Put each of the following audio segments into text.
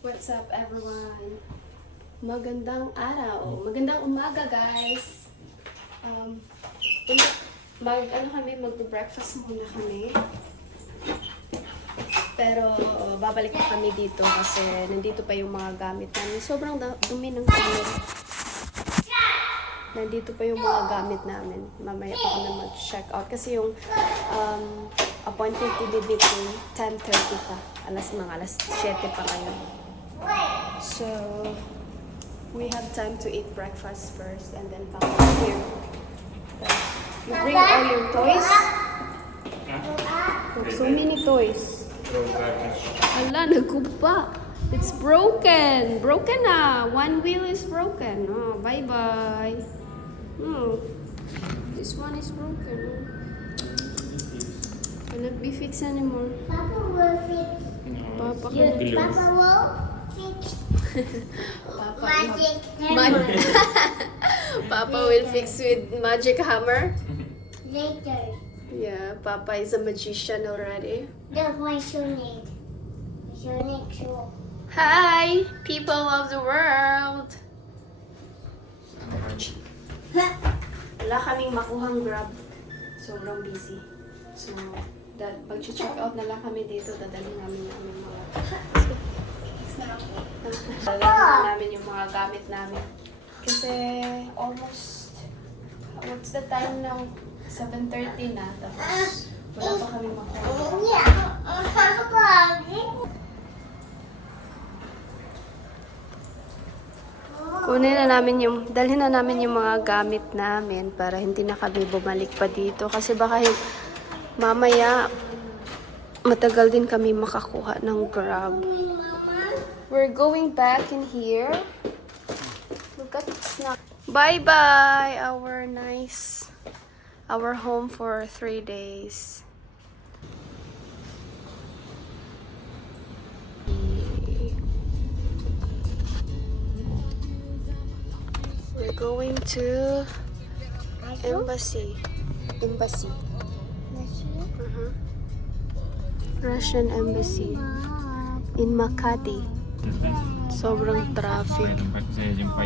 What's up everyone? Magandang araw. Magandang umaga guys. Mag-breakfast muna kami. Pero babalik pa kami dito kasi nandito pa yung mga gamit namin. Sobrang dumi ng camera. Nandito pa yung mga gamit namin. Mamaya pa kami mag-check out kasi yung appointment ni ko 10:30 pa. Alas 7 pa ngayon. So, we have time to eat breakfast first and then come here. You bring all your toys? Oh, so many toys. Ala, nagkupa. It's broken. Broken na. One wheel is broken. Oh, bye-bye. Oh, this one is broken. Oh. Cannot be fixed anymore. Papa will fix. Papa Papa can will fix. Papa, Magic hammer. Papa will fix with magic hammer. Later. Yeah, Papa is a magician already. That's my Sonic. Sonic show. Hi, people of the world. Wala kaming makuhang Grab. Sobrang busy. So, mag-check out na lang kami dito. Dadalhin namin yung aming mga... Dadalhin namin yung mga gamit namin. Kasi almost... What's the time now? 7:30 na. Tapos wala pa kami makuha. Dalhin na namin yung mga gamit namin para hindi na kami bumalik pa dito. Kasi baka mamaya matagal din kami makakuha ng Grab. We're going back in here. Look at snack. Bye-bye, our home for 3 days. We're going to embassy. Russian embassy in Makati. Sobrang traffic.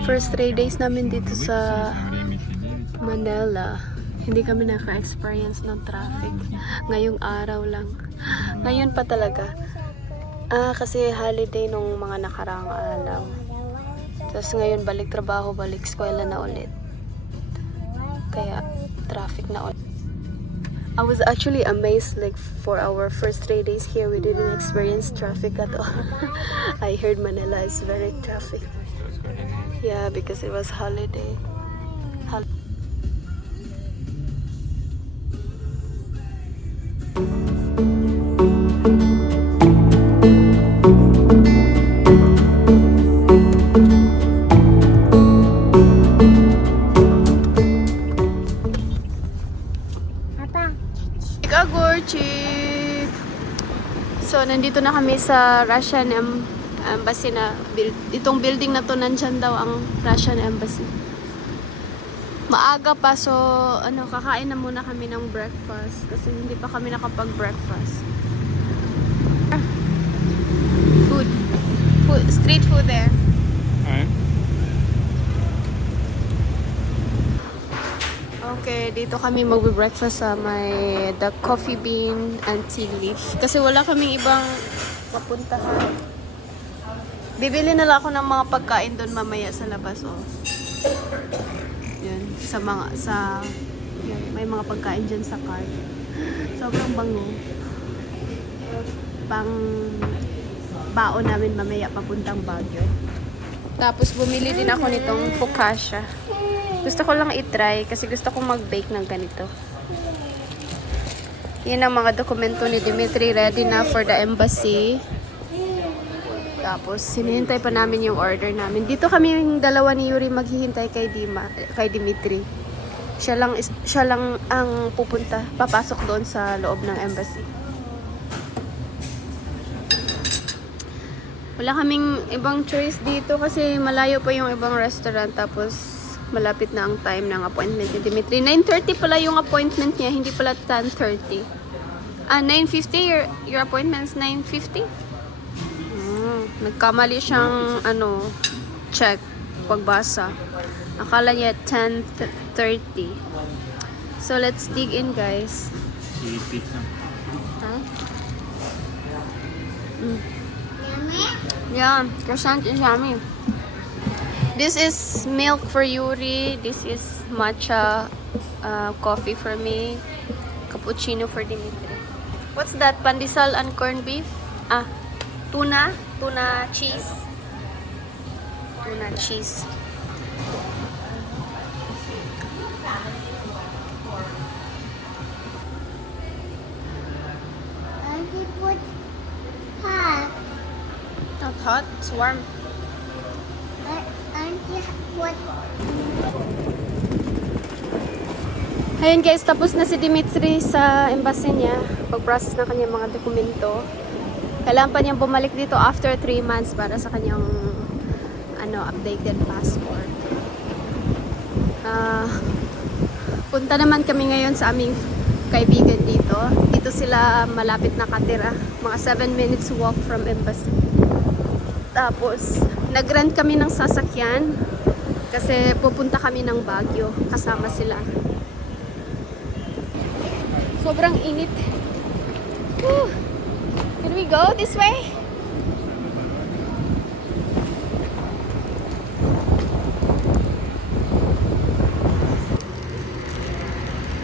First 3 days namin dito sa Manila. Hindi kami naka-experience ng traffic. Ngayong araw lang. Ngayon pa talaga. Kasi holiday nung mga nakaraang araw. Tapos ngayon balik trabaho, balik eskwela na ulit. Kaya traffic na ulit. I was actually amazed, like for our first 3 days here, we didn't experience traffic at all. I heard Manila is very traffic. Yeah, because it was holiday. Chik! So, nandito na kami sa Russian Embassy na itong building na to, nandyan daw ang Russian Embassy. Maaga pa, so kakain na muna kami ng breakfast kasi hindi pa kami nakapag-breakfast. Food. Street food there. Okay, dito kami magbe-breakfast sa the coffee bean and tea leaf. Kasi wala kaming ibang mapuntahan. Bibili na lang ako ng mga pagkain doon mamaya sa labas. Oh. Yan, yan, may mga pagkain dyan sa cart. Sobrang bango. Pang baon namin mamaya papuntang Baguio. Tapos bumili din ako nitong focaccia. Gusto ko lang i-try kasi gusto kong mag-bake ng ganito. Yan ang mga dokumento ni Dimitri. Ready na for the embassy. Tapos, hinihintay pa namin yung order namin. Dito kami yung dalawa ni Yuri maghihintay kay Dimitri. Siya lang ang papasok doon sa loob ng embassy. Wala kaming ibang choice dito kasi malayo pa yung ibang restaurant. Tapos, malapit na ang time ng appointment ni Dimitri. 9:30 pala yung appointment niya, hindi pala 10:30. 9:50 your appointment is 9:50? nagkamali siyang check pagbasa. Akala niya 10:30. So let's dig in, guys. Huh? Yummy? Yeah, croissant is yummy. This is milk for Yuri. This is matcha coffee for me. Cappuccino for Dimitri. What's that? Pandesal and corned beef? Tuna cheese. Tuna cheese. Auntie put hot. Not hot, it's warm. Auntie put Ayun guys, tapos na si Dimitri sa embassy niya. Pag-process na kanyang mga dokumento. Kailangan pa niyang bumalik dito after 3 months para sa kanyang updated passport. Punta naman kami ngayon sa aming kaibigan dito. Dito sila malapit nakatira. Mga 7 minutes walk from embassy. Tapos, nag-rent kami ng sasakyan kasi pupunta kami ng Baguio. Kasama sila. Sobrang init. Whew. Can we go this way?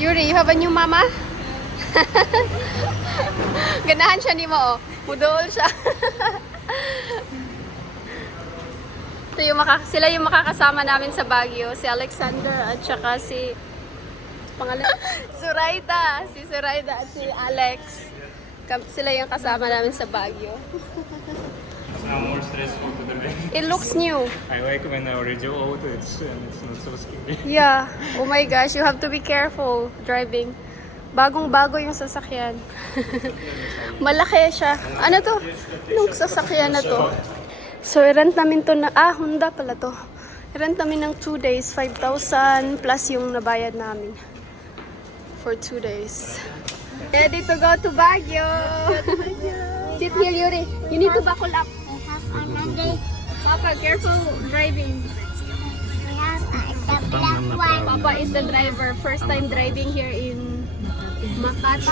Yuri, you have a new mama? Ganahan siya ni mo, oh. Pudol siya. Ito yung sila yung makakasama namin sa Baguio. Si Alexander at saka si Suraida. Si Suraida at si Alex. Sila yung kasama namin sa Baguio. It's now more stressful to drive. It looks new. I like when I already auto, it's not so scary. Yeah. Oh my gosh, you have to be careful driving. Bagong-bago yung sasakyan. Malaki siya. Ano to? Anong sasakyan na to? So, i-rent namin to na... Honda pala to. I-rent namin ng 2 days. 5,000 plus yung nabayad namin. For 2 days. Ready to go to Baguio! Sit here, Yuri. You need to buckle up. I have another. Papa, careful driving. I have the black one. Papa is the driver. First time driving here in Makati.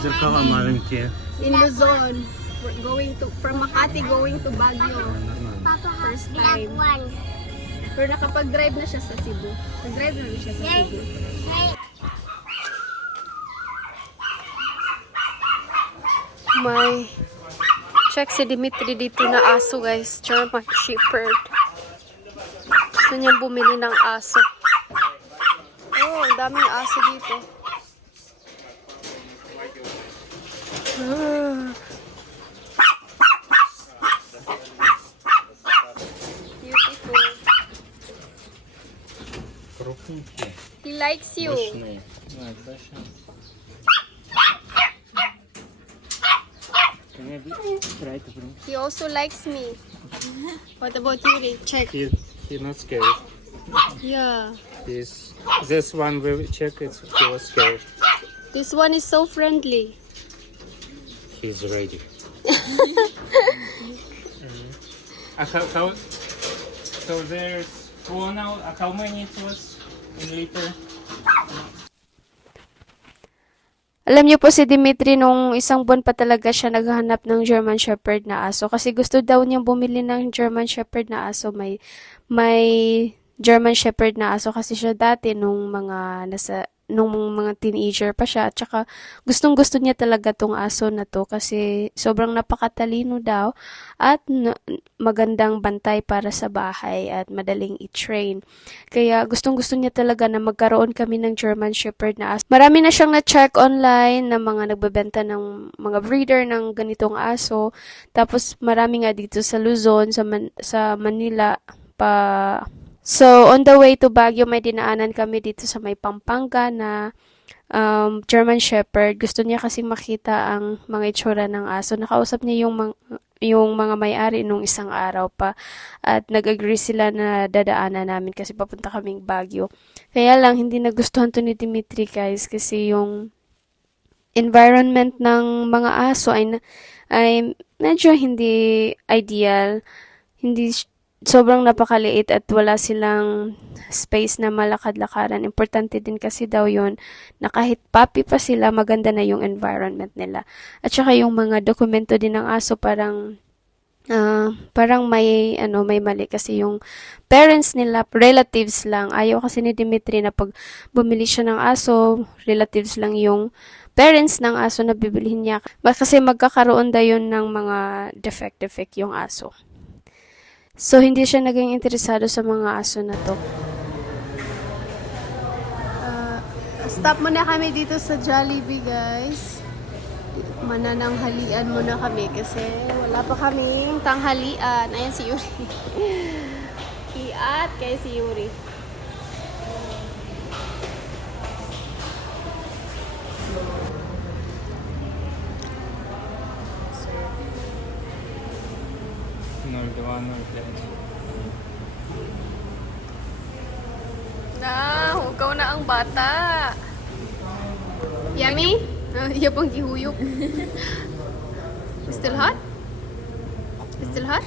зеркала маленькие. In Luzon. We're going to from Makati going to Baguio. Papa has First black time. one. Pero nakapag-drive na siya sa Cebu. Nag-drive na siya sa Cebu. May check si Dimitri dito na aso, guys. German Shepherd. Gusto niya bumili ng aso. Oh, ang daming aso dito. Beautiful. Крупненькие. He likes you. Большие. Большие. Can I try to bring? He also likes me. What about Yuri? Check. He not scared. Yeah. This one we check he was scared. This one is so friendly. He's ready. So there's 4 now. How many it was in liter? Alam niyo po si Dimitri nung isang buwan pa talaga siya naghahanap ng German Shepherd na aso kasi gusto daw niyang bumili ng German Shepherd na aso. May German Shepherd na aso kasi siya dati nung mga teenager pa siya at saka gustong-gusto niya talaga tong aso na to kasi sobrang napakatalino daw at magandang bantay para sa bahay at madaling i-train. Kaya gustong-gusto niya talaga na magkaroon kami ng German Shepherd na aso. Marami na siyang na-check online na mga nagbebenta ng mga breeder ng ganitong aso. Tapos marami nga dito sa Luzon, sa Manila pa. So, on the way to Baguio, may dinaanan kami dito sa may Pampanga na German Shepherd. Gusto niya kasi makita ang mga itsura ng aso. Nakausap niya yung mga may-ari nung isang araw pa. At nag-agree sila na dadaanan namin kasi papunta kaming Baguio. Kaya lang, hindi nagustuhan to ni Dimitri, guys, kasi yung environment ng mga aso ay medyo hindi ideal. Hindi sobrang napakaliit at wala silang space na malakad-lakaran. Importante din kasi daw yun na kahit puppy pa sila, maganda na yung environment nila. At saka yung mga dokumento din ng aso parang may mali kasi yung parents nila, relatives lang. Ayaw kasi ni Dimitri na pag bumili siya ng aso, relatives lang yung parents ng aso na bibilihin niya. Kasi magkakaroon daw yun ng mga defect yung aso. So, hindi siya naging interesado sa mga aso na to. Stop muna kami dito sa Jollibee, guys. Manananghalian muna kami kasi wala pa kaming tanghalian. Ayan si Yuri. Iat kay si Yuri. Hugaw na ang bata. Yummy? Iya pang gihuyok. Still hot? Still hot?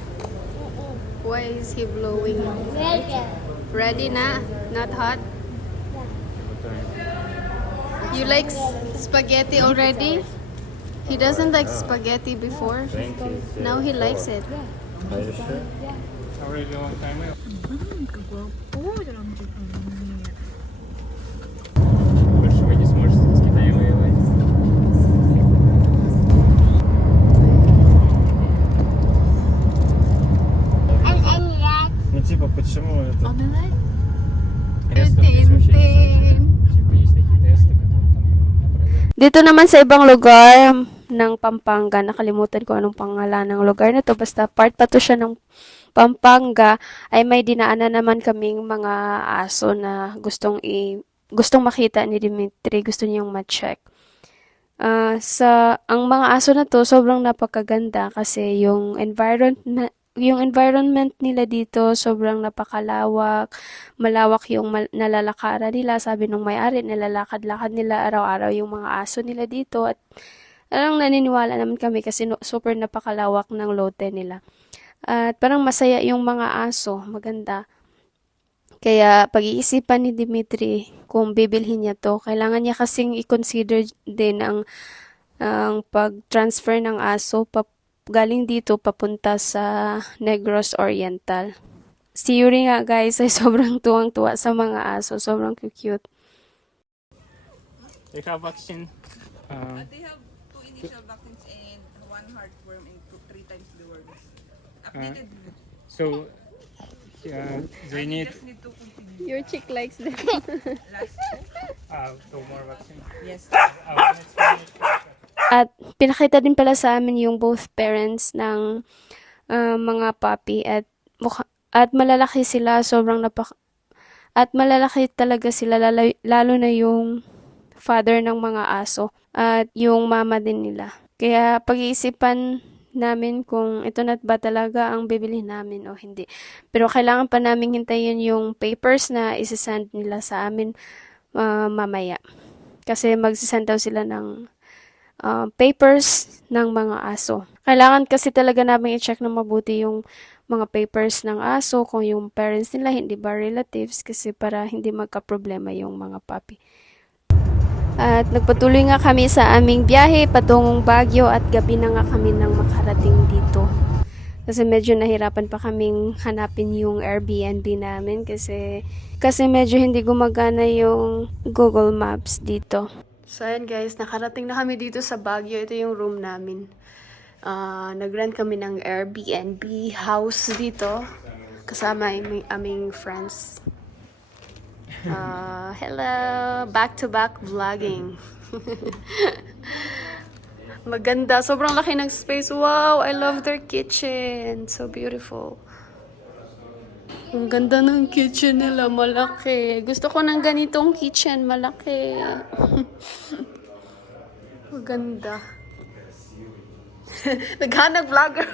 Why is he blowing? Ready na? Not hot? You like spaghetti already? He doesn't like spaghetti before. Now he likes it. Are you sure? Already a long time ago. Больше вы не сможете с Китаем воевать. Ну типа почему это? Тестов здесь вообще не слышно. Типа есть такие тесты, которые там опровергают. Dito naman sa ibang lugar ng Pampanga, nakalimutan ko anong pangalan ng lugar na to, basta part pa to siya ng Pampanga, ay may dinaanan naman kaming mga aso na gustong makita ni Dimitri, gusto niyang ma-check. Ang mga aso na to, sobrang napakaganda kasi yung environment nila dito, sobrang napakalawak, malawak yung nalalakaran nila. Sabi nung may-ari, nalalakad-lakad nila araw-araw yung mga aso nila dito at naniniwala naman kami kasi super napakalawak ng lote nila. At parang masaya yung mga aso, maganda. Kaya pag-iisipan ni Dimitri kung bibilhin niya to, kailangan niya kasing i-consider din ang pag-transfer ng aso galing dito papunta sa Negros Oriental. Si Yuri nga guys ay sobrang tuwang-tuwa sa mga aso, sobrang cute. They have vaccine. They have 2 initial vaccines and 1 heartworm and 3 times the worms. Updated. So they need Just need to continue. Your chick likes them. Last 2 more vaccines. yes. When it's finished, At pinakita din pala sa amin yung both parents ng mga puppy at malalaki sila, at malalaki talaga sila, lalo na yung father ng mga aso at yung mama din nila. Kaya pag-iisipan namin kung ito na ba talaga ang bibili namin o hindi. Pero kailangan pa namin hintayin yung papers na isasend nila sa amin mamaya. Kasi magsisend daw sila ng papers ng mga aso. Kailangan kasi talaga namin i-check na mabuti yung mga papers ng aso, kung yung parents nila hindi ba relatives, kasi para hindi magka-problema yung mga puppy. At nagpatuloy nga kami sa aming biyahe patungong Baguio at gabi na nga kami nang makarating dito. Kasi medyo nahirapan pa kaming hanapin yung Airbnb namin kasi medyo hindi gumagana yung Google Maps dito. So ayan guys, nakarating na kami dito sa Baguio. Ito yung room namin. Nag-rent kami ng Airbnb house dito kasama aming friends. Hello! Back-to-back vlogging. Maganda. Sobrang laki ng space. Wow! I love their kitchen. So beautiful. Ang ganda ng kitchen nila. Malaki. Gusto ko ng ganitong kitchen. Malaki. Maganda. Naghanap vlogger.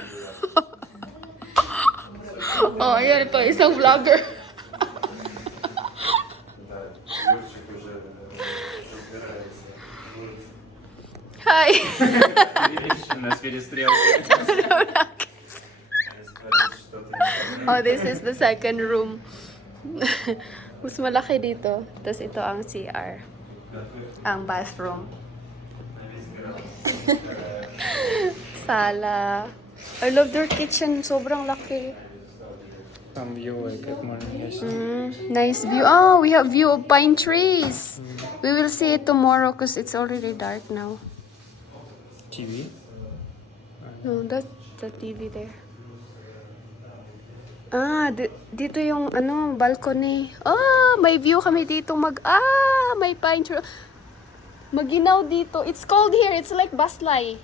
Oh, ayan. Ito. Isang vlogger. Hi! Видишь, у нас перестрелка. Oh, this is the second room. Mas malaki dito. Tapos ito ang CR. Ang bathroom. Sala. I love their kitchen. Sobrang laki. Some view, like at morning. Nice view. Oh, we have view of pine trees. We will see it tomorrow because it's already dark now. TV. No, that's the TV there. Ah, dito yung ano, balcony. Ah, may view kami dito may pine tree. Maginaw dito. It's cold here. It's like Baslay.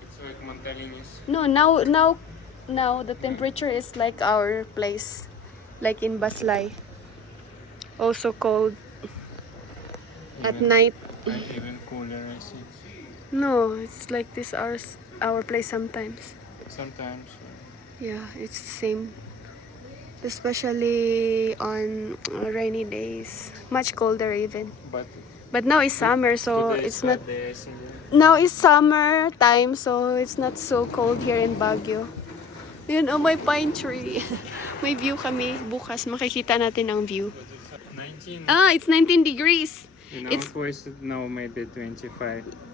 It's like Montalinis. No, now the temperature is like our place. Like in Baslay. Also cold. At night. Even cooler, I see. No, it's like this our place sometimes. Sometimes. Yeah, it's the same. Especially on rainy days. Much colder even. But But now it's summer, so today it's is not... hot days in the- Now it's summer time, so it's not so cold here in Baguio. Yun, oh, may pine tree. May view kami. Bukas makikita natin ang view. 19. Ah, it's 19 degrees. In It's- our place now maybe 25,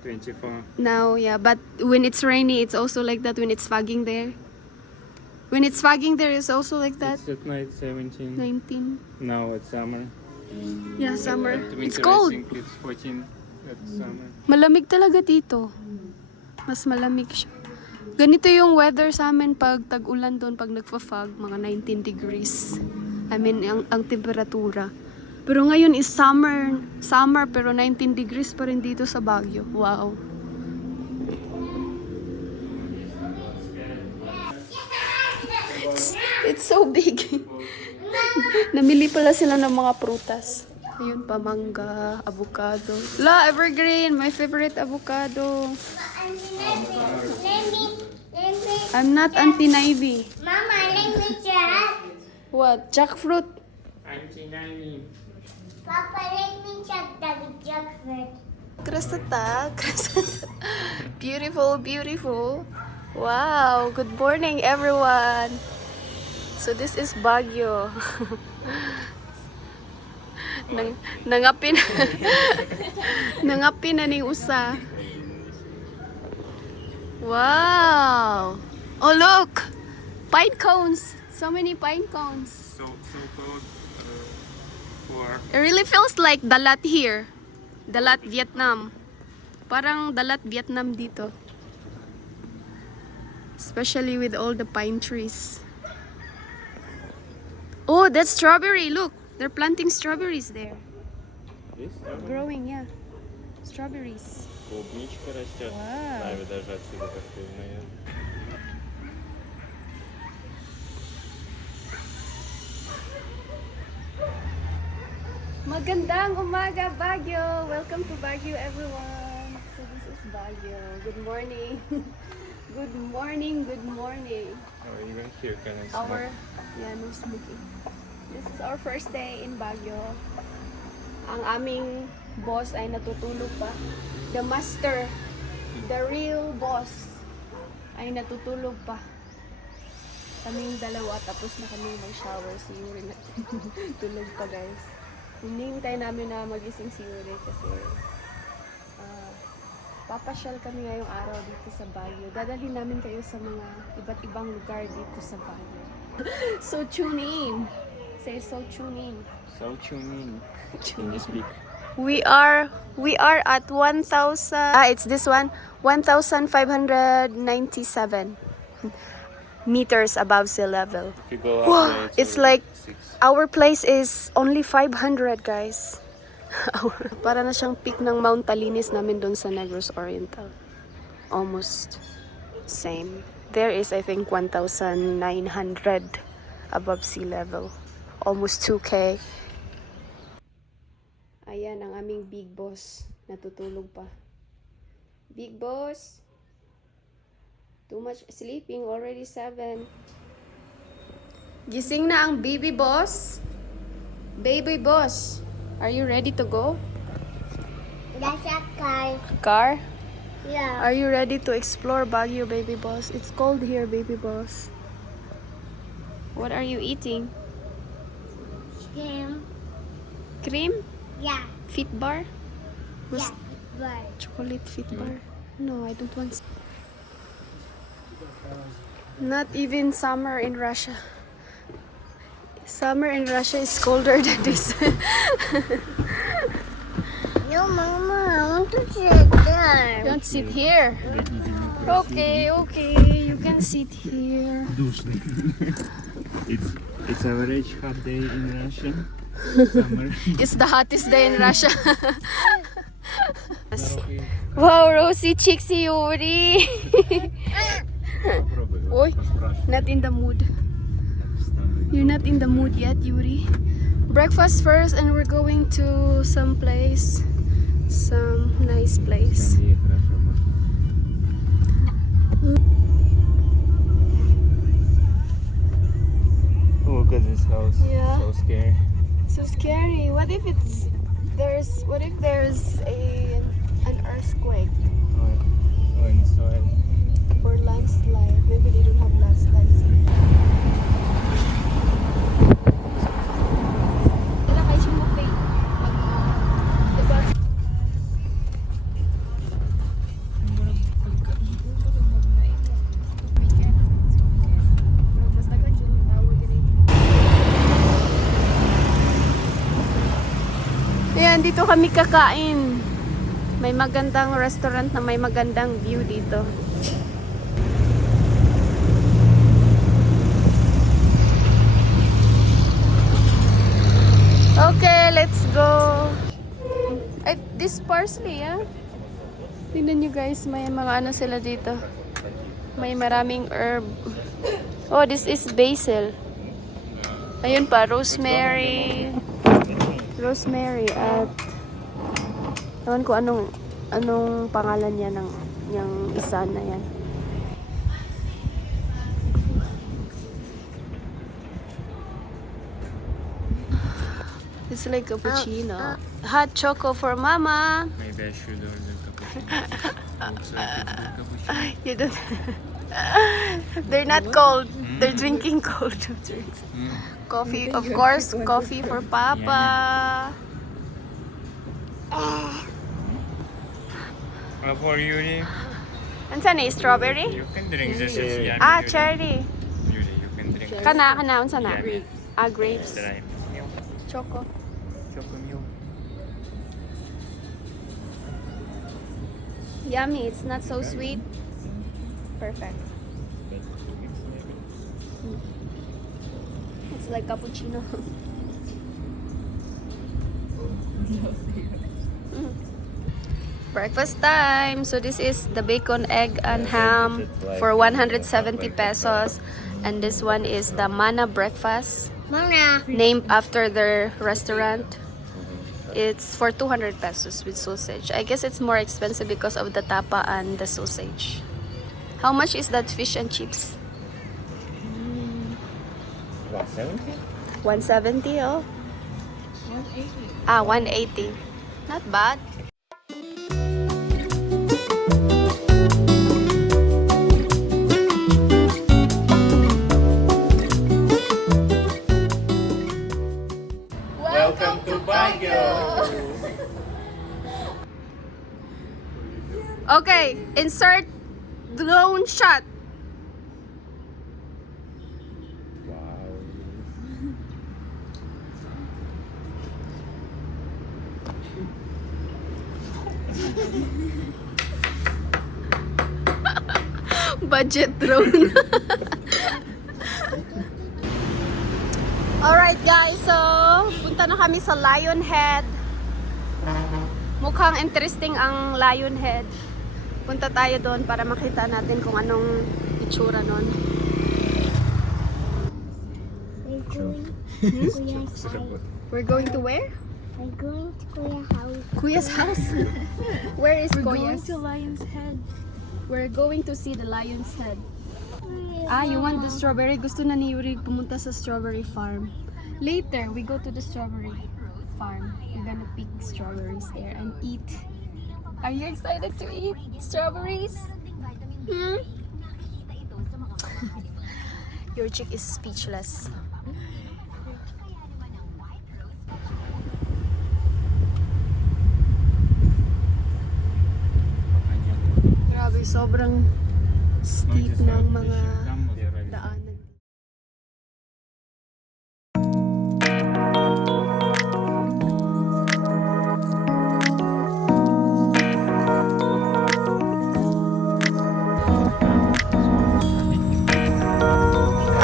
24. Now, yeah, but when it's rainy, it's also like that when it's fogging there. When it's fogging there, it's also like that. It's at night 17. 19. Now it's summer. Yeah, summer. At It's winter, cold. I think it's 14 at summer. Malamig talaga dito. Mas malamig siya. Ganito yung weather sa amin pag tag-ulan doon, pag nagpa-fog, mga 19 degrees. I mean, ang temperatura. Pero ngayon is summer pero 19 degrees pa rin dito sa Baguio. Wow. It's so big. Namili pala sila ng mga prutas. Ayun, pamangga, avocado. La, evergreen, my favorite avocado. Let me, I'm not anti-Navy. Mama, let me check. What? Jackfruit? Anti-90. Papa, let me check the jackfruit. Krasata. Beautiful, beautiful. Wow, good morning everyone. So this is Baguio. Nangapin nangapin na ning usa. Wow. Oh look. Pine cones. So many pine cones. So cold for It really feels like Dalat here. Dalat, Vietnam. Parang Dalat, Vietnam dito. Especially with all the pine trees. Oh, that's strawberry. Look, they're planting strawberries there. this. Growing, yeah. Strawberries. Клубничка растет. Wow. Нами даже отсюда как видно. Magandang umaga, Baguio! Welcome to Baguio, everyone. So this is Baguio. Good morning. Good morning, good morning. Oh, even here can I smoke? Yeah, no smoking. This is our first day in Baguio. Ang aming boss ay natutulog pa. The master, the real boss, ay natutulog pa. Kaming dalawa, tapos na kami mag-shower. Si Yuri na tulog pa, guys. Hinihintay namin na magising si Yuri kasi papasyal kami ngayong araw dito sa Baguio. Dadalhin namin kayo sa mga iba't ibang lugar dito sa Baguio. So tune in. Say so tune in. So tune in. Can you speak? We are at 1,000. It's this one, 1,597 meters above sea level. If you go up Wow, there, it's like 6. our place is only 500, guys. Para na siyang peak ng Mount Talinis namin doon sa Negros Oriental. Almost same. There is, I think, 1,900 above sea level. Almost 2K. Ayan ang aming big boss. Natutulog pa. Big boss. Too much sleeping. Already 7. Gising na ang baby boss. Baby boss. Are you ready to go? That's a car. Car? Yeah. Are you ready to explore Baguio, baby boss? It's cold here, baby boss. What are you eating? Skim. Cream? Yeah. Fit bar? Yeah. But Chocolate fit bar? No, I don't want. Not even summer in Russia. Summer in Russia is colder than this. no, Mama, I want to sit there. Don't sit here. Okay, okay, you can sit here. It's average hot day in Russia. Summer. It's the hottest day in Russia. Wow, Rosie, Chixie, Yuri. Oi, not in the mood. You're not in the mood yet, Yuri. Breakfast first, and we're going to some place, some nice place. Look at this house. Yeah. So scary. So scary. What if there's an earthquake Oh, inside. or landslide? Maybe they don't have landslides. Wala kayo siyang ma-fake. Diba? Ayan, dito kami kakain. May magandang restaurant na may magandang view dito. Okay, let's go. Ay, this parsley, ah. Tingnan nyo guys, may mga ano sila dito. May maraming herb. Oh, this is basil. Ayun pa, rosemary. Rosemary at ewan ko anong pangalan niya ng yung isa na yan. It's like cappuccino. Hot choco for mama. Maybe I should order cappuccino. Also, cappuccino. You don't. They're not cold. They're drinking cold drinks. Coffee, of course, coffee for Papa. For Yuri, Ansa na strawberry? you can drink this. It's yummy. Ah, Yuri. cherry. Yuri, you can drink. Kana unsa na? Yummy. Ah, grapes. Try milk. Choco. Choco milk. Yummy. It's not so sweet. Perfect. It's like cappuccino. Breakfast time. So this is the bacon, egg, and ham for 170 pesos. And this one is the Mana breakfast, Mama. named after their restaurant. It's for 200 pesos with sausage. I guess it's more expensive because of the tapa and the sausage. How much is that fish and chips? 170? 170, oh. 180. Ah, 180. Not bad. Welcome to Baguio! Okay, insert drone shot. Wow. Budget drone. Alright guys, so punta na kami sa Lion Head. Mukhang interesting ang Lion Head. Punta tayo doon para makita natin kung anong itsura nun. We're going to Kuya's house. We're going to where? We're going to Kuya's house. Kuya's house. Where is Kuya's? Lion's Head. We're going to see the Lion's Head. Ah, you want the strawberry? Gusto na ni Yuri pumunta sa strawberry farm. Later, we go to the strawberry farm. We're gonna pick strawberries there and eat. Are you excited to eat strawberries? Hmm? Your chick is speechless. Grabe, sobrang steep ng mga daanan.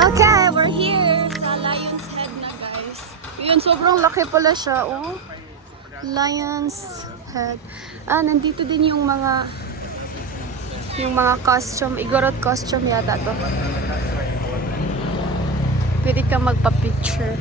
Okay, we're here sa Lion's Head na, guys. Yun, sobrang laki pala siya, oh. Lion's Head. Ah, nandito din yung mga costume, Igorot costume yata to. Pwede ka magpa-picture.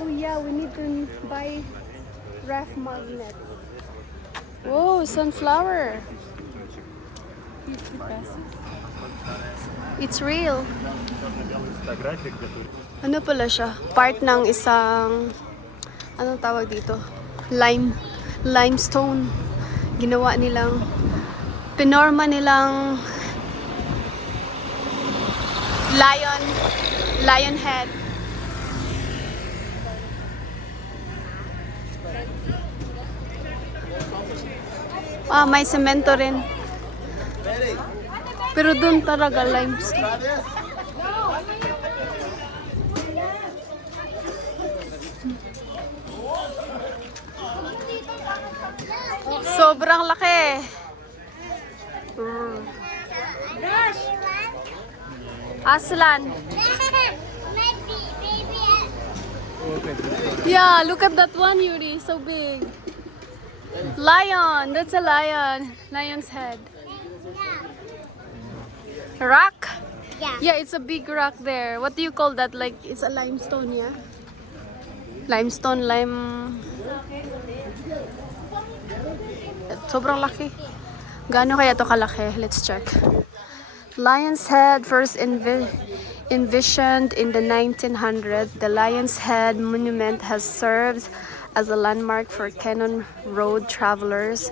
Oh yeah, we need to buy ref magnet. Whoa, sunflower. 50 pesos. It's real. Ano pala siya? Part ng isang, anong tawag dito? Limestone. Ginawa nilang, pinorma nilang lion head. Ah, may semento rin. Pero dun talaga limestone. Sobrang laki. Aslan. Yeah, look at that one, Yuri. So big. Lion. That's a lion. Lion's head. Rock? Yeah, it's a big rock there. What do you call that? Like, it's a limestone, yeah? Limestone, Sobrang laki. Gaano kaya to kalaki? Let's check. Lion's Head, first envisioned in the 1900s. The Lion's Head monument has served as a landmark for Cannon Road travelers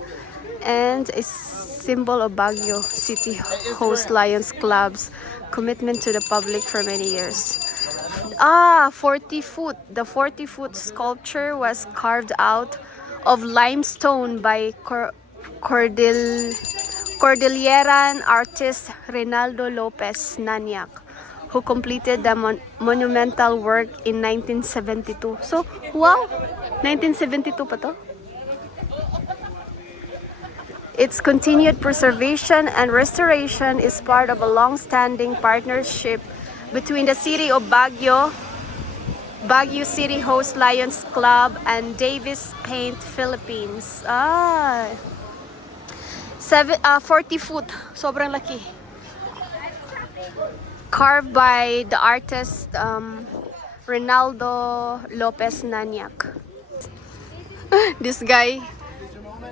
and a symbol of Baguio City host Lions Club's commitment to the public for many years. 40 foot. The 40-foot sculpture was carved out of limestone by Cordilleran artist Reynaldo Lopez Naniac, who completed the monumental work in 1972. So, wow! 1972 pa to? Its continued preservation and restoration is part of a long-standing partnership between the city of Baguio City Host Lions Club, and Davis Paint Philippines. 40 foot. Sobrang laki. Carved by the artist Reynaldo Lopez Naniac. This guy,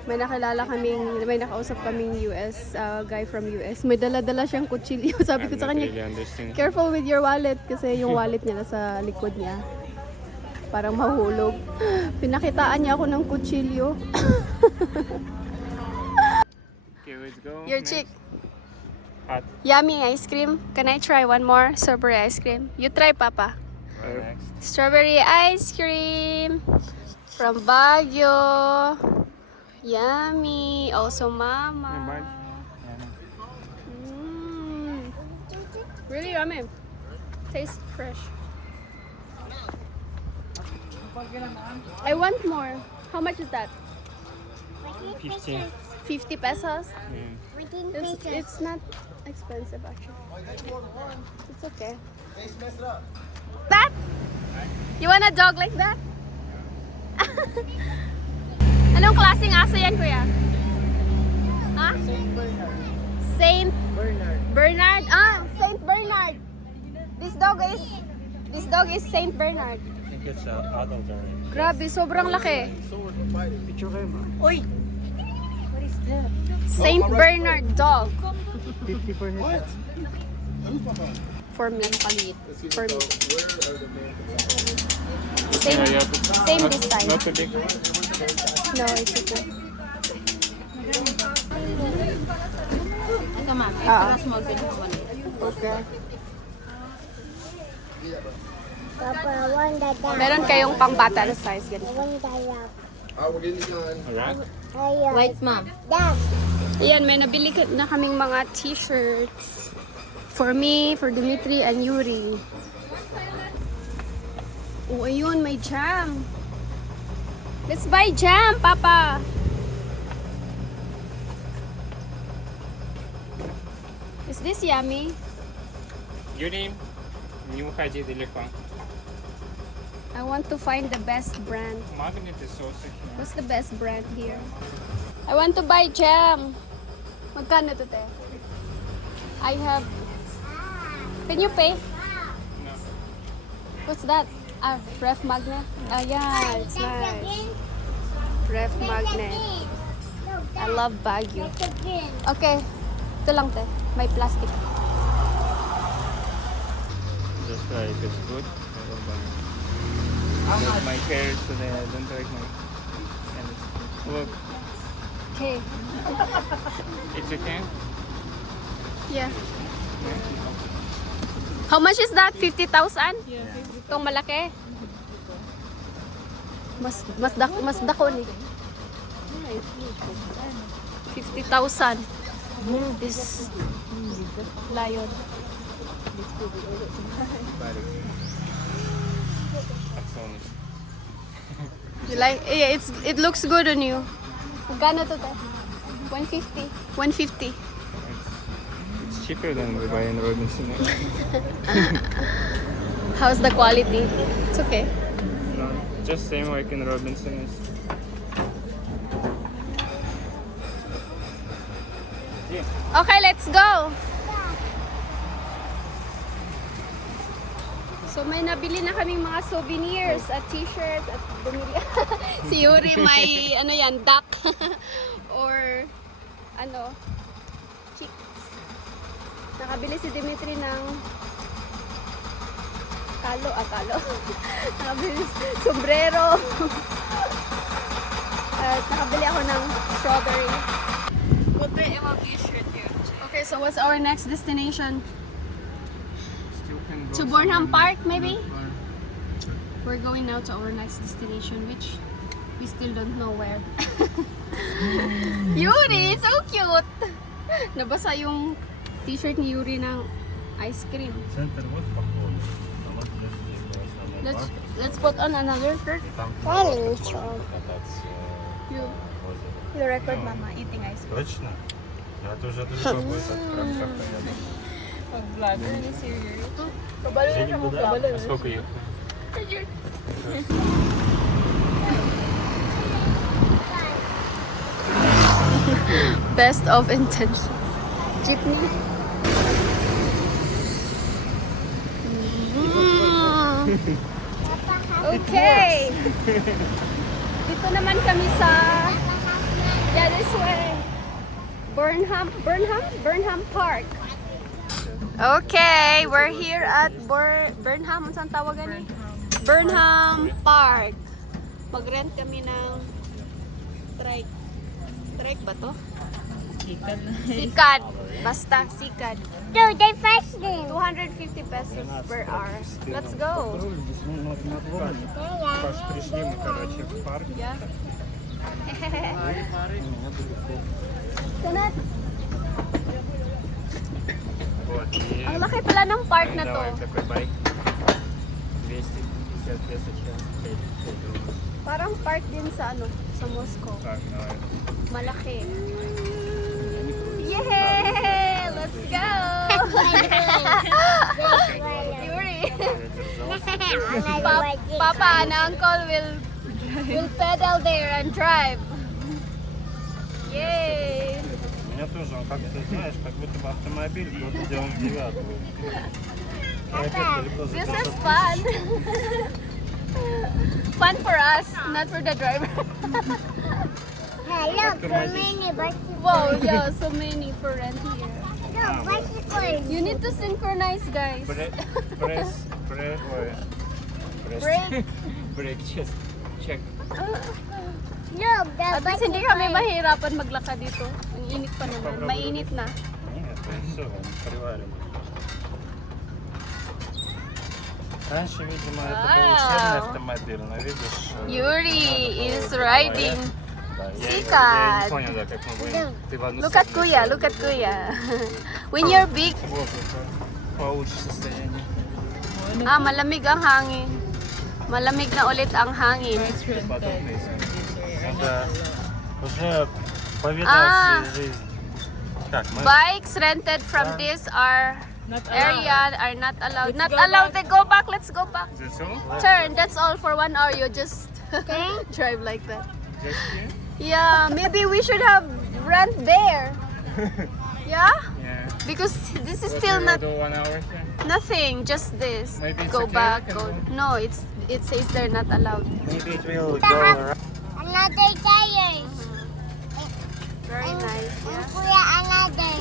may nakausap kaming US, guy from US. May dala-dala siyang kutsilyo. Sabi ko sa kanya, careful with your wallet kasi yung wallet niya nasa likod niya. Parang mahulog. Pinakitaan niya ako ng kutsilyo. Okay, let's go. Your Next. chick. Hot. Yummy ice cream. Can I try one more strawberry ice cream? You try, Papa. Next. Strawberry ice cream from Baguio. Yummy. Also, Mama. Really yummy. Tastes fresh. I want more. How much is that? 15. 50 pesos? Yeah. It's not expensive actually. It's okay. That? You want a dog like that? Anong klaseng aso yan, kuya? Ha? Saint Bernard. Saint Bernard. This dog is Saint Bernard. I think it's adult already. Grabe, sobrang laki. Picture kayo ba? Uy! What is that? Saint Bernard dog. 50 per head. For me. For me. Where are the main Same, same this time. Not too big. No, it's okay. Ito ma'am, Ah. extra small pin one. Okay. Papa, one dada. Meron kayong pang-bata na size ganito. One dada. we're getting on. Alright. Ayun. White ma'am. Dad. Ayan, may nabili na kaming mga t-shirts. For me, for Dimitri, and Yuri. Oh, ayun, may jam. Let's buy jam, Papa. Is this yummy? Юрий, не уходи далеко. I want to find the best brand. Магниты, соусы. What's the best brand here? I want to buy jam. Magkano to, te? I have... Can you pay? No. What's that? Ah, ref magnet? Ah, yeah, it's nice. Ref magnet. I love Baguio. Okay. Ito lang, te. May plastic. Just try if it's good. I will buy it. But my hair today, I don't like my hands. Look, Okay. it's okay? Yeah. How much is that? 50,000? Yeah. Itong malaki? Mas dako ni. 50,000. This lion. Body. Подсолнечник. You like? Yeah, it looks good on you. Magkano to, te? 150. 150. It's cheaper than we buy in Robinson. How's the quality? It's okay. No, just same like in Robinson. Okay, let's go! So may nabili na kaming mga souvenirs at t-shirt at bumili. Si Yuri may ano yan, duck or ano, chicks. Nakabili si Dimitri ng kalo. Nakabili sombrero. At nakabili ako ng strawberry. Okay, so what's our next destination? To Burnham Park, maybe? We're going now to our next destination, which we still don't know where. Yuri, so cute! Nabasa yung t-shirt ni Yuri ng ice cream. Let's put on another shirt. Really strong. You record Mama eating ice cream. Точно? Я тоже это люблю. А сколько их? Best of intentions. Jeepney. Okay. Dito naman kami sa this way. Burnham Park. Okay, we're here at Burnham, saan tawagan eh? Burnham Park. Mag-rent kami ng trike. Trike ba to? Sikad. Basta, sikad. Dude, they fast them. 250 pesos per hour. Let's go. Паш, пришли мы, короче, в парк. Yeah. Kanat. Вот, и... Ang laki pala ng park na to. Давай такой байк. 250 песо час. 5 рублей. Parang park din sa sa Moscow. Так, давай. Malaki. Yay! Let's go! Yuri. Papa and Uncle will pedal there and drive. Yay! У меня тоже, он как-то, знаешь, как будто бы автомобиль, где он девятый. This is fun. Fun for us, not for the driver. Hey, look, so many bicycles. Wow, yeah, so many for rent here. Look, bicycles. You need to synchronize, guys. Brake, Brake. brake, just check. Look, the At least hindi kami bicycle. mahirapan maglakad dito. Ang init pa naman. Mainit na. Нет, все, он приварен. Раньше, видимо, это был учебный автомобиль, но видишь... Yuri is riding. Да, я Sikat. не понял, да, как мы будем... Ты в одну Look at сторону Kuya, сел. look at Kuya. When you're big, Вот это получше состояние. malamig ang hangin. Malamig na ulit ang hangin. Подобные. Ну да, уже А. повидал жизнь. Так, мы... Bikes rented from this area are not allowed. Not allowed. They go back. Let's go back. Is it so? Turn. That's all for 1 hour. You just drive like that. Just here? Yeah, maybe we should have rent there. Yeah? Yeah. Because this is What still we not will do 1 hour here? nothing. Just this. Maybe it's Go okay, back. we can Go. go. No, it says they're not allowed. Maybe it will go around. Another tires. Very nice. And Yeah. Kuya, another.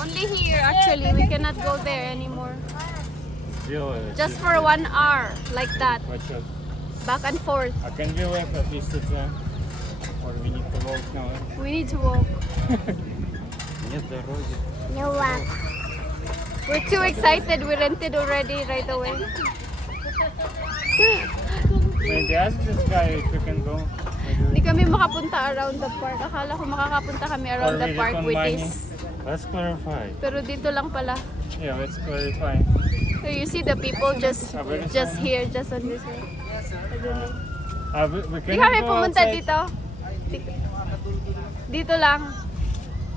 Only here actually. We cannot go there anymore. Сделаю. Just for 1 hour, like that, What should? back and forth. Can we wait at least it's or we need to walk now? We need to walk. Нет дороги. No one. We're too excited. We rented already right away. Maybe ask this guy if we can go. Hindi kami makapunta around the park. Akala ko makakapunta kami around the Or we park refund with money. this. Let's clarify. Pero dito lang pala. Yeah, let's clarify. So you see the people just here, just on this way. I don't know. We Hindi can kami go pumunta outside. dito. Dito lang.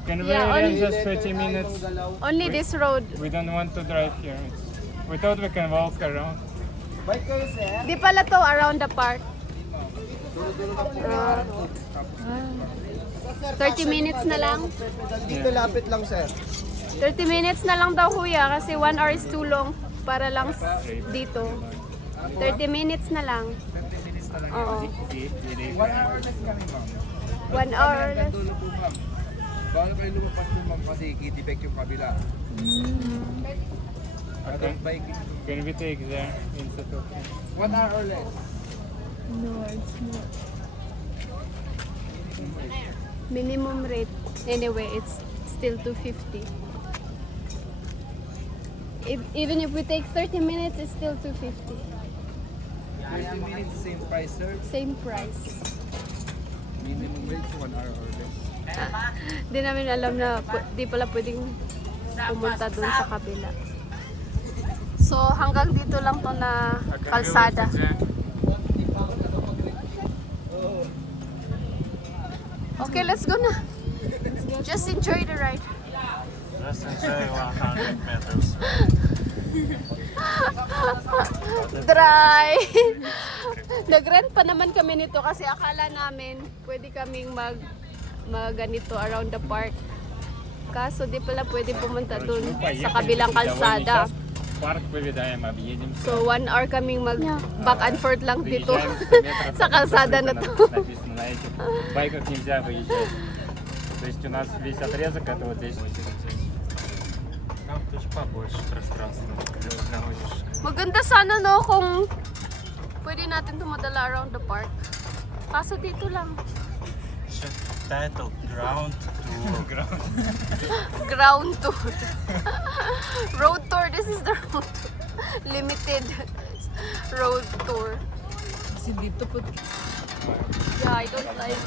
Can we Yeah, arrange only- just 30 minutes? Only this road. We don't want to drive here. We thought we can walk around. Di pala to around the park. 30 minutes na lang. Dito lapit lang, sir. 30 minutes na lang daw kuya kasi 1 hour is too long para lang dito. 30 minutes na lang. Oo. 1 hour less. Bawal kayo lumapas doon, ma'am, kasi kidipek yung kabila. Okay. Can we take there instead of 1 hour or less. Minimum rate. Anyway, it's still 250. Even if we take 30 minutes, it's still 250. 30 minutes, same price, sir. Same price. Minimum rate, 1 hour or less. Di namin alam na di pala pwedeng pumunta doon sa kabila. So hanggang dito lang to na kalsada. Okay, let's go na. Just enjoy the ride. Just enjoy 100 meters. Dry. Nag-rent pa naman kami nito kasi akala namin pwede kaming ganito around the park. Kaso di pala pwede pumunta doon sa kabilang kalsada. Парк повидаем, объедем. So 1 hour kaming back and forth lang dito Выезжаем 100 метров. sa kalsada na to. Написано на этих байках нельзя выезжать. То есть у нас весь отрезок это вот здесь. Там тоже побольше пространства. Находишь. Maganda sana no kung pwede natin tumadala around the park. Kaso dito lang. Title Ground Tour. Ground tour. Road tour. This is the road tour. Limited road tour. Kasi dito po. Yeah, I don't like.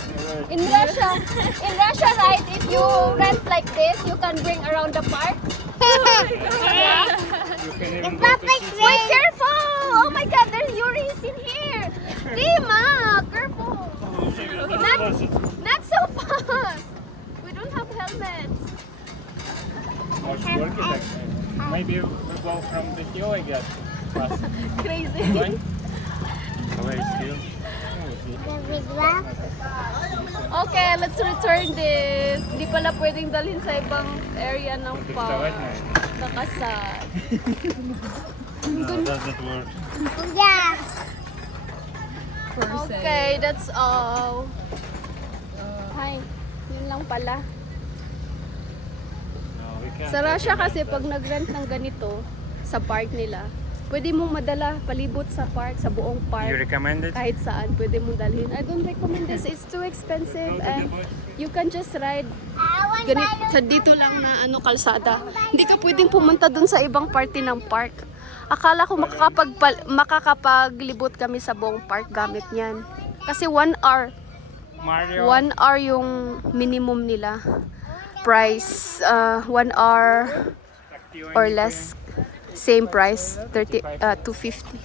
In Russia, right? If you rent like this, you can bring around the park. You can even go to see. Wait, careful! Oh my God, there's Yuri is in here. Dima, careful! Not so fast. We don't have helmets. Может, горки так? Maybe we go from the hill, I guess. Fast. Crazy. Right? Where is hill? The big one. Okay, let's return this. Hindi pala pwedeng dalhin sa ibang area ng Доставать, park. наверное. Nakasad. No, doesn't work. Yeah. Okay, that's all. Hi. Yun lang pala. No, we can't. Sa Russia kasi pag nag-rent ng ganito sa park nila, pwede mong madala palibot sa park, sa buong You park. recommend it? Kahit saan, pwede mong dalhin. I don't recommend this. It's too expensive and you can just ride ganit sa dito lang na kalsada. Hindi ka pwedeng pumunta dun sa ibang party ng park. Akala ko makakapaglibot kami sa buong park gamit niyan. Kasi 1 hour. Mario. 1 hour yung minimum nila. Price, 1 hour or less. Same price, 250.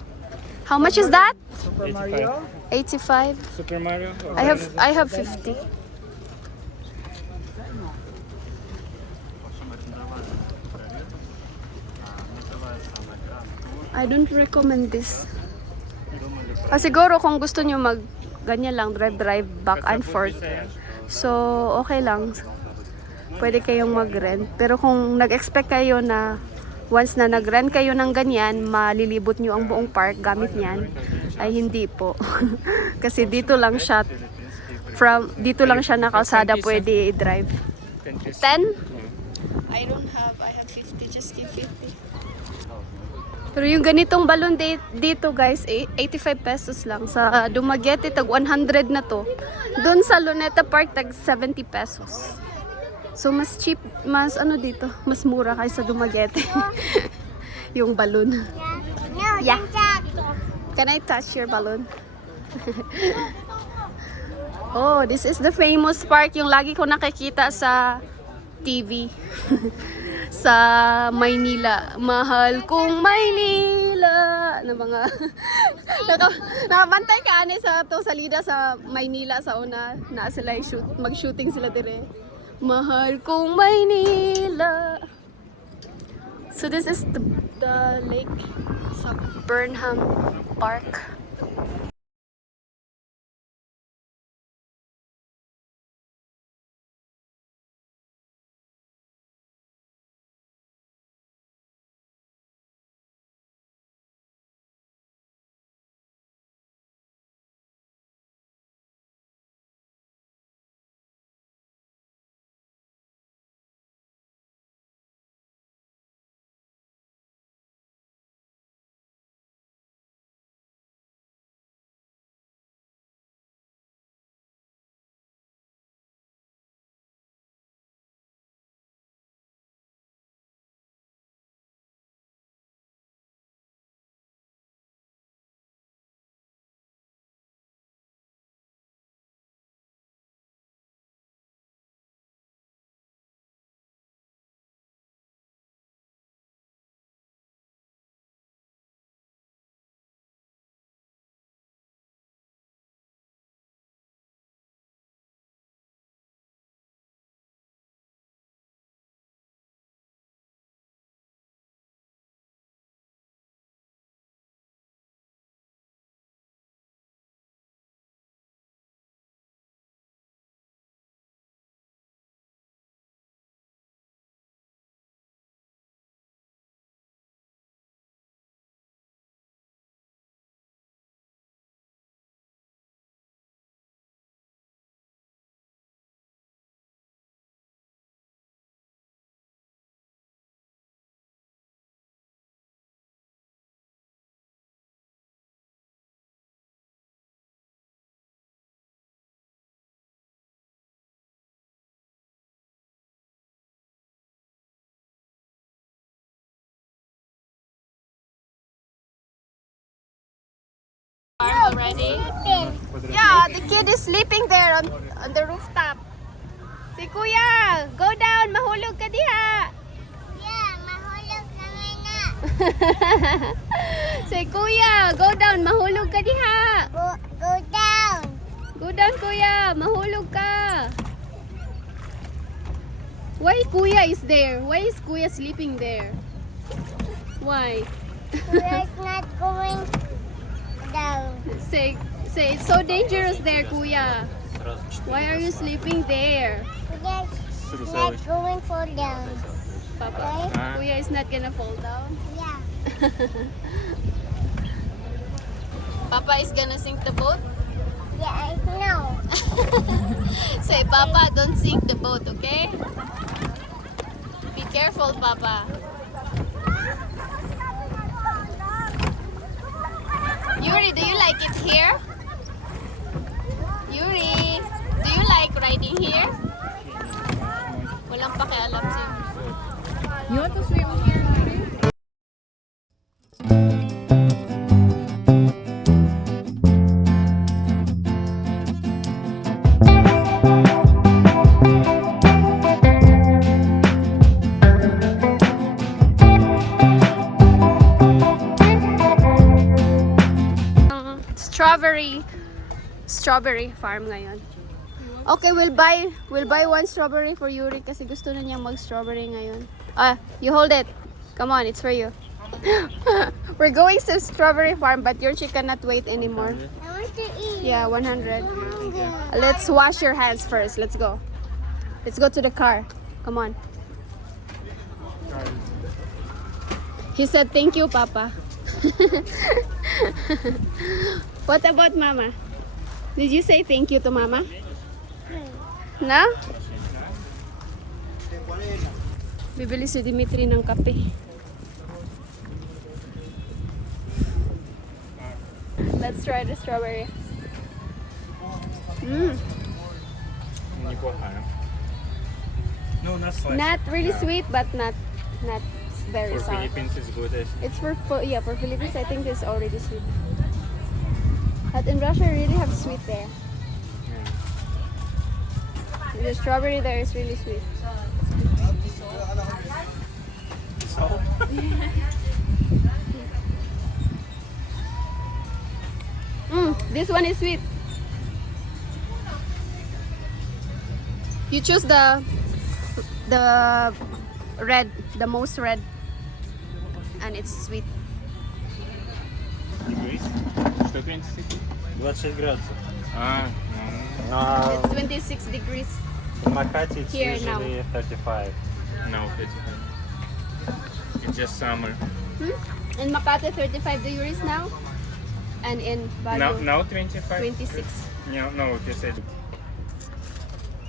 How much is that? Super Mario. 85. Super Mario. I have 50. I don't recommend this. Siguro kung gusto nyo ganyan lang, drive back and forth. So, okay lang. Pwede kayong mag-rent. Pero kung nag-expect kayo na once na nag-rent kayo ng ganyan, malilibot nyo ang buong park gamit niyan, ay hindi po. Kasi dito lang siya na kalsada pwede i-drive. 10? I don't have. I have 50. Just give 50. Pero yung ganitong balon dito guys, 85 pesos lang. Sa Dumaguete, tag 100 na to. Doon sa Luneta Park, tag 70 pesos. So mas cheap, mas dito, mas mura kaysa Dumaguete. Yung balon. No, Yeah. don't touch. Can I touch your balloon? Oh, this is the famous park yung lagi ko nakikita sa TV. Sa Maynila. Mahal kong Maynila na mga nakabantay ka ani sa salida sa Maynila sa una na sila mag-shooting sila dire. Mahal kong Maynila. So this is the lake sa Burnham Park. Already? Yeah, the kid is sleeping there on the rooftop. Si Kuya, go down, mahulog ka diha. Yeah, mahulog kami na. Si Kuya, go down, mahulog ka diha. Go down. Go down, Kuya, mahulog ka. Why Kuya is there? Why is Kuya sleeping there? Why? We're not going down. Say, it's so dangerous there, Kuya. Why are you sleeping there? We're not going fall down. Papa, Kuya is not gonna fall down. Yeah. Papa is gonna sink the boat? Yeah, I know. Say, Papa, don't sink the boat, okay? Be careful, Papa. Yuri, do you like it here? Yuri, do you like riding here? Walang pakialam si You want to swim here, Yuri? strawberry farm ngayon. Okay, we'll buy one strawberry for Yuri kasi gusto na niya mag-strawberry ngayon. You hold it. Come on, it's for you. We're going to strawberry farm, but your chick cannot wait anymore. I want to eat. Yeah, 100. Let's wash your hands first. Let's go. Let's go to the car. Come on. He said, thank you, Papa. What about Mama? Did you say thank you to Mama? No? Bibili si Dimitri ng kape. Let's try the strawberry. Неплохая. No, not slice. Not really sweet, but not very For sour. Philippines, it's good. It's for Philippines. I think it's already sweet. But in Russia, really have sweet there. The strawberry there is really sweet. This one is sweet. You choose the red, the most red, and it's sweet. Degrees? Что 26? 26 градусов. It's 26 degrees. In Makati it's Here usually 35. No, 35. It's just summer. In Makati, 35 degrees now. And in Baguio, Now 25? 26. No, you said.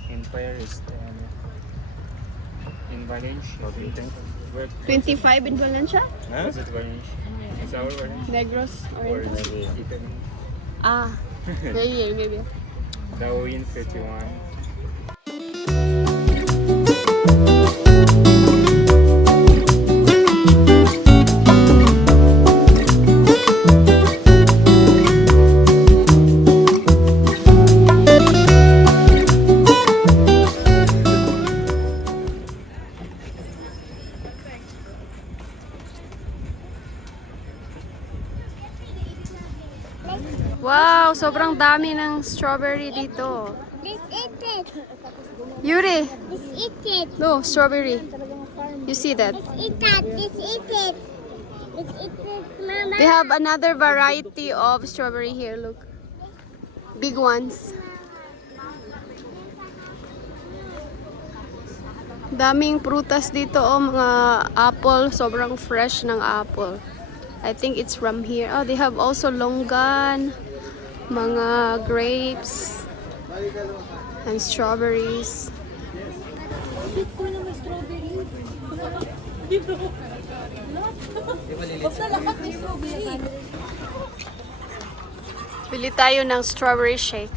In Paris, in Valencia, what do you think? 25 in Valencia? Huh? Was it Valencia? It's our Valencia. Negros, Or orange. maybe Italy. Maybe. Darwin 31. Wow, sobrang dami ng strawberry dito. Let's eat it. Yuri, Let's eat it. no, strawberry. You see that? Let's eat that. Let's eat it. Let's eat it, Mama. They have another variety of strawberry here, look. Big ones. Daming prutas dito, mga apple. Sobrang fresh ng apple. I think it's from here. Oh, they have also longgan, mga grapes, and strawberries. Bili tayo ng strawberry shake.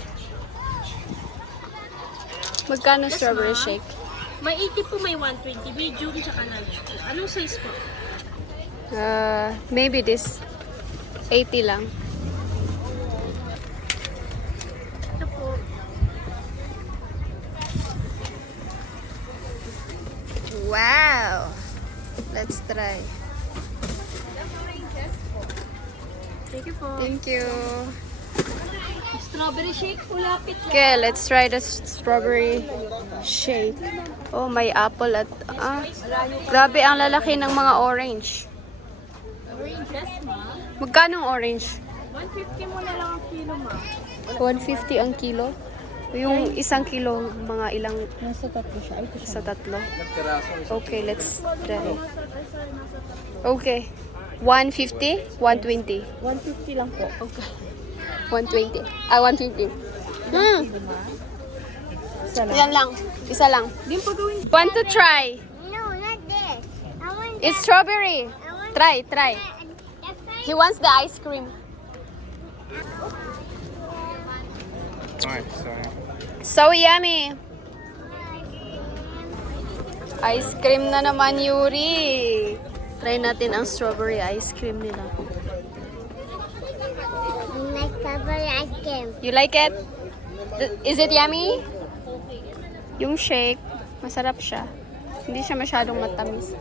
Magkano strawberry shake? May 80 po, may 120. Medium, tsaka large po. Anong size po? Maybe this 80 lang. Ito po. Wow! Let's try. Thank you po. Thank you. Strawberry shake po, lapit lang. Okay, let's try the strawberry shake. Oh, may apple at grabe ang lalaki ng mga orange. Oranges, ma. Magkano ang orange? 150 mo na lang ang kilo, ma. 150 ang kilo. Yung isang kilo, mga ilang Nasa tatlo siya. Ito sa tatlo. Okay, let's try. Okay. 150? 120. 150 lang po. Okay. 120. 150. Yan lang. Isa lang. Want to try? No, not this. I want It's strawberry. I want Try. the fried He wants the ice cream. Alright, so So yummy. Ice cream na naman, Yuri. Try natin ang strawberry ice cream nila. like strawberry ice cream. You like it? Is it yummy? Yung shake, masarap siya. Hindi siya masyadong matamis.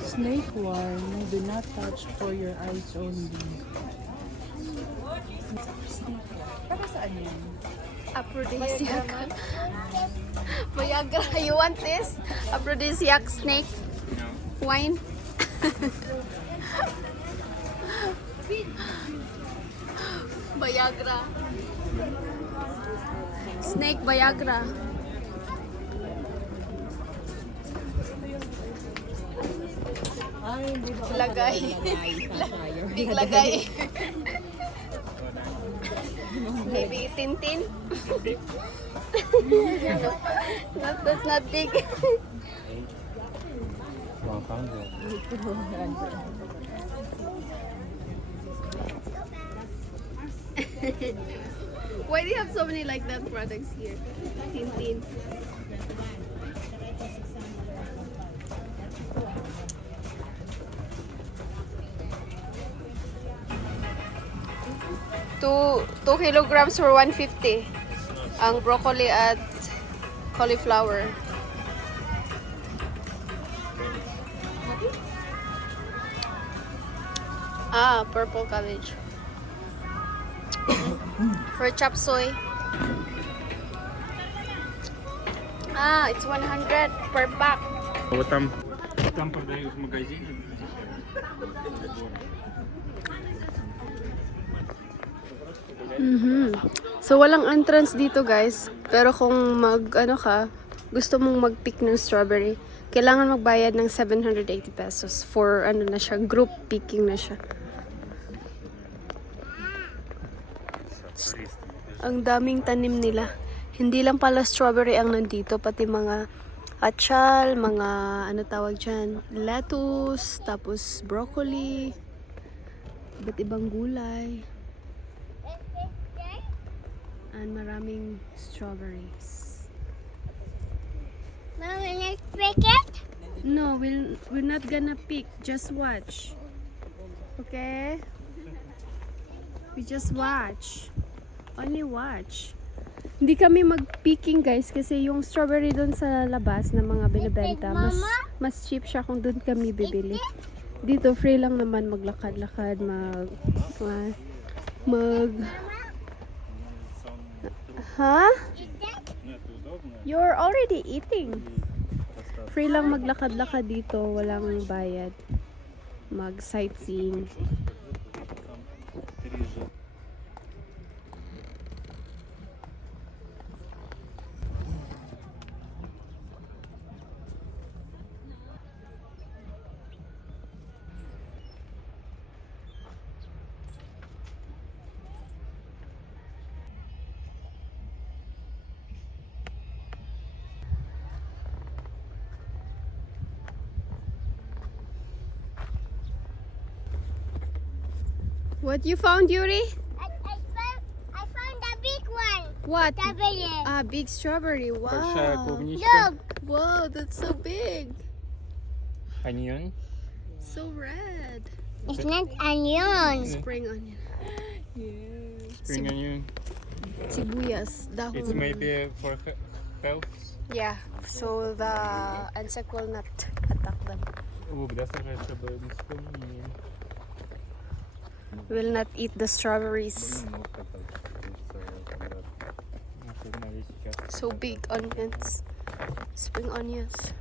Snake worm, do not touch for your eyes only. Para saan yan? Aphrodisiac. Viagra. You want this? Aphrodisiac snake wine? Viagra. Snake Viagra. Lagay. Big lagay. Maybe Tintin. That's not big. 100. Why do you have so many like that products here? Tintin. Two kilograms for 150. Ang broccoli at cauliflower. Ah, purple cabbage. For chop suey. Ah, it's 100 per pack. вот там продают в магазине. So walang entrance dito, guys. Pero kung gusto mong mag-pick ng strawberry, kailangan magbayad ng 780 pesos for na siya, group picking na siya. Ang daming tanim nila. Hindi lang pala strawberry ang nandito, pati mga achal, mga tawag dyan, lettuce, tapos broccoli, iba't ibang gulay. And maraming strawberries. Mama, let's pick it. No, we're not gonna pick. Just watch. Okay? We just watch. Only watch. Hindi kami mag-picking, guys, kasi yung strawberry doon sa labas na mga binibenta, mas cheap siya kung doon kami bibili. Dito free lang naman maglakad-lakad, Huh? You're already eating. Free lang maglakad-lakad dito, walang bayad. Mag-sightseeing. What you found, Yuri? I found a big one. What? Strawberry. Ah, big strawberry. Большая Wow. клубничка. Wow, that's so big. Onion. So red. It's not onion. Spring onion. Spring onion. Sibuyas. Dahon. It's maybe for health. Yeah, so the insect will not attack them. Лук, да, сажать, чтобы не вспомнили. Will not eat the strawberries. So big onions. Spring onions.